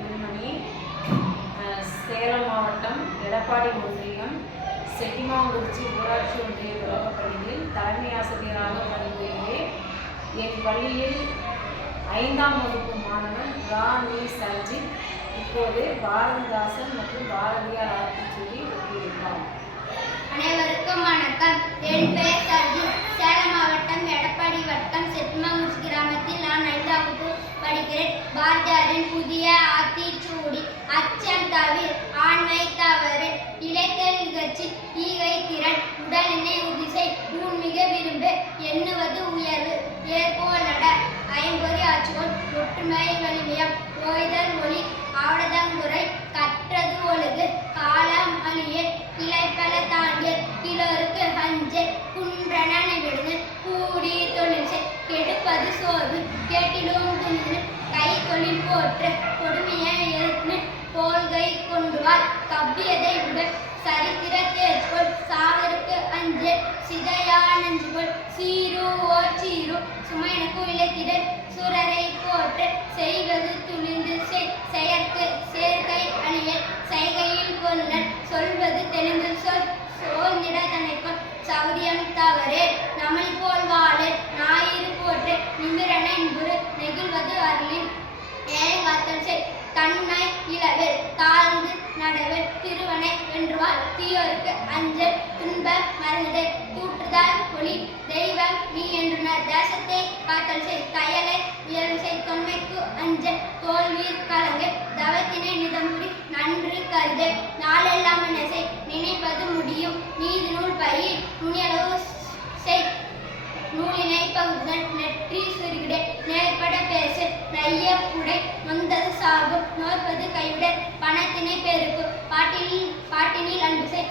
திருமணி, சேலம் மாவட்டம் எடப்பாடி ஒன்றியம் செட்டிமாங்குறிச்சி ஊராட்சி ஒன்றிய தொடக்கப்பள்ளியில் தலைமை ஆசிரியராக பணிபுரிகிறேன். என் பள்ளியில் 5ஆம் வகுப்பு மாணவன் ராணி சஞ்சித் இப்போது பாரதிதாசன் மற்றும் பாரதியார் ஆத்திச்சூடி ஒப்பியிருப்பார். அனைவருக்கும் வணக்கம். என் பெயர் சஞ்சித். சேலம் மாவட்டம் எடப்பாடி வட்டம் செட்டிமாங்குறிச்சி கிராமத்தில் நான் 5ஆம் வகுப்பு படிக்கிறேன். பாரதியாரின் புதிய ஆத்திச்சூடி. அச்சம் தவிர, ஆண்மை தவறு, இளைத்தல் நிகழ்ச்சி, ஈகை திறன், உடலினை உதிசை, ஊன்மிக விரும்பு, எண்ணுவது உயர்வு, ஏற்போல் நட, ஐம்பொறி ஆற்றுவோல், ஒற்றுமை வலிமையம், ஓய்தல் ஒளி, ஆவடதங்குறை, கற்றது ஒழுகு, காலம் அழிய, கிளைப்பல தாண்டிய, கிலோருக்கு அஞ்ச, குன்றன விடுது, கூடி தொழில் செய், கெடுப்பது சோர்வு, கேட்டிலும் துணிந்து, கை தொழில் போற்று, கொடுமையை எழுத்து, கோல்கை கொண்டுவார், கவ்வியதை உடல், சரித்திர தேர்கொள், சாவருக்கு அஞ்சு, சிதையா நஞ்சுகொள், சீரு ஓர் சீரு, சுமைனக்கு இழைத்திடல், சுரரை போற்று, செய்வது துணிந்து செய், செயற்கு சேர்க்கை அழிய, செய்கையில் கொள்ளல், சொல்வது தெளிந்து சொல், சோர்ந்திட தனைக்கொள், சௌரியம் தவறு, நமல் போல் வாழு, ஞாயிறு போற்று, நிமிரன என்புறு, நெகிழ்வது அருளின், ஏழை காத்தல் செய், தன்னை இளவு, தாழ்ந்து நடவு, திருவனை வென்றுவார், தீயோருக்கு அஞ்சல், துன்ப மருந்து, தூற்றுதால் ஒளி, தெய்வம் நீ என்றுனர், தேசத்தை காத்தல் செய், தையலை உயர்வு செய், தொன்மைக்கு அஞ்சல், தோல்வி கலங்கு, தவத்தினை நிதம்புரி, நன்று கருது, நாளெல்லாம் என்ன செய், நினைப்பது முடியும், நீதி நூல் பயிர், நுணியளவு செய், நூலினை பகுதல், நெற்றி சுருகிட, நேர்பட பேசு, நைய புடை, நொந்தது சாகும், நோற்பது கைவிட, பணத்தினை பெருக்கு, பாட்டினில் அன்பு செய்,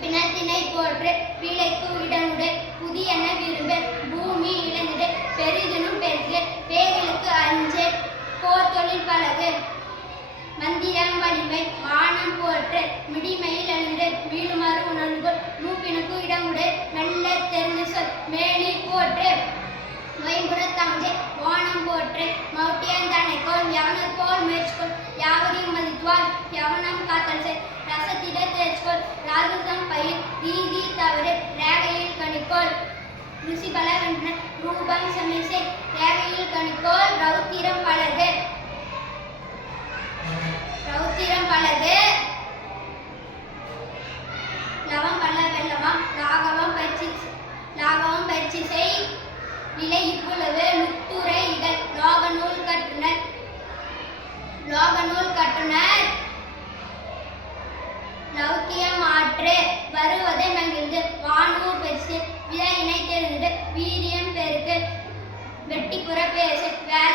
பிணத்தினை போற்று, பீழைக்கு இடமுடு, புதியன விரும்பு, பூமி இழந்திடு, பெரிதனும் பெருகு, பேய்களுக்கு அஞ்சு, போர் தொழில் பழகு, மந்திரம் வலிமை, வானம் போற்று, மிடிமையில் அழிந்து, வீழுமாறு உணர்வு, மூப்பினுக்கு இடமுடு, மெல்ல தெரிந்து சொல், மேலி போற்று, நோய்புற தாங்கே, வானம் போற்று, மௌட்டியந்தனைக்கோள், யவனர்கோள் முயற்சிக்கோள், யாவரையும் மதித்துவாள், யவனம் காத்தல் செய், ரசத்திட தேர்ச்சிக்கோள், ராகுசம் பயிர், ரீதி தவறு, ரேகையில் கணிக்கோள், ருசிபல வென்ற, ரூபம் சமிசை, ரேகையில் கணிக்கோள், ரௌத்திரம் பழகு, லவம் பல்ல வெள்ளமாம், லாகவம் பயிற்சி செய், நிலை இப்புலவு, நுத்துரை இதழ், லோகநூல் கட்டுனர், லௌக்கியம் ஆற்று, வருவதை மகிழ்ந்து, வானூர் பெருசு, விதையினை தெரிந்து, வீரியம் பெருக்கு, வெட்டிப்புற பேசு, வேலை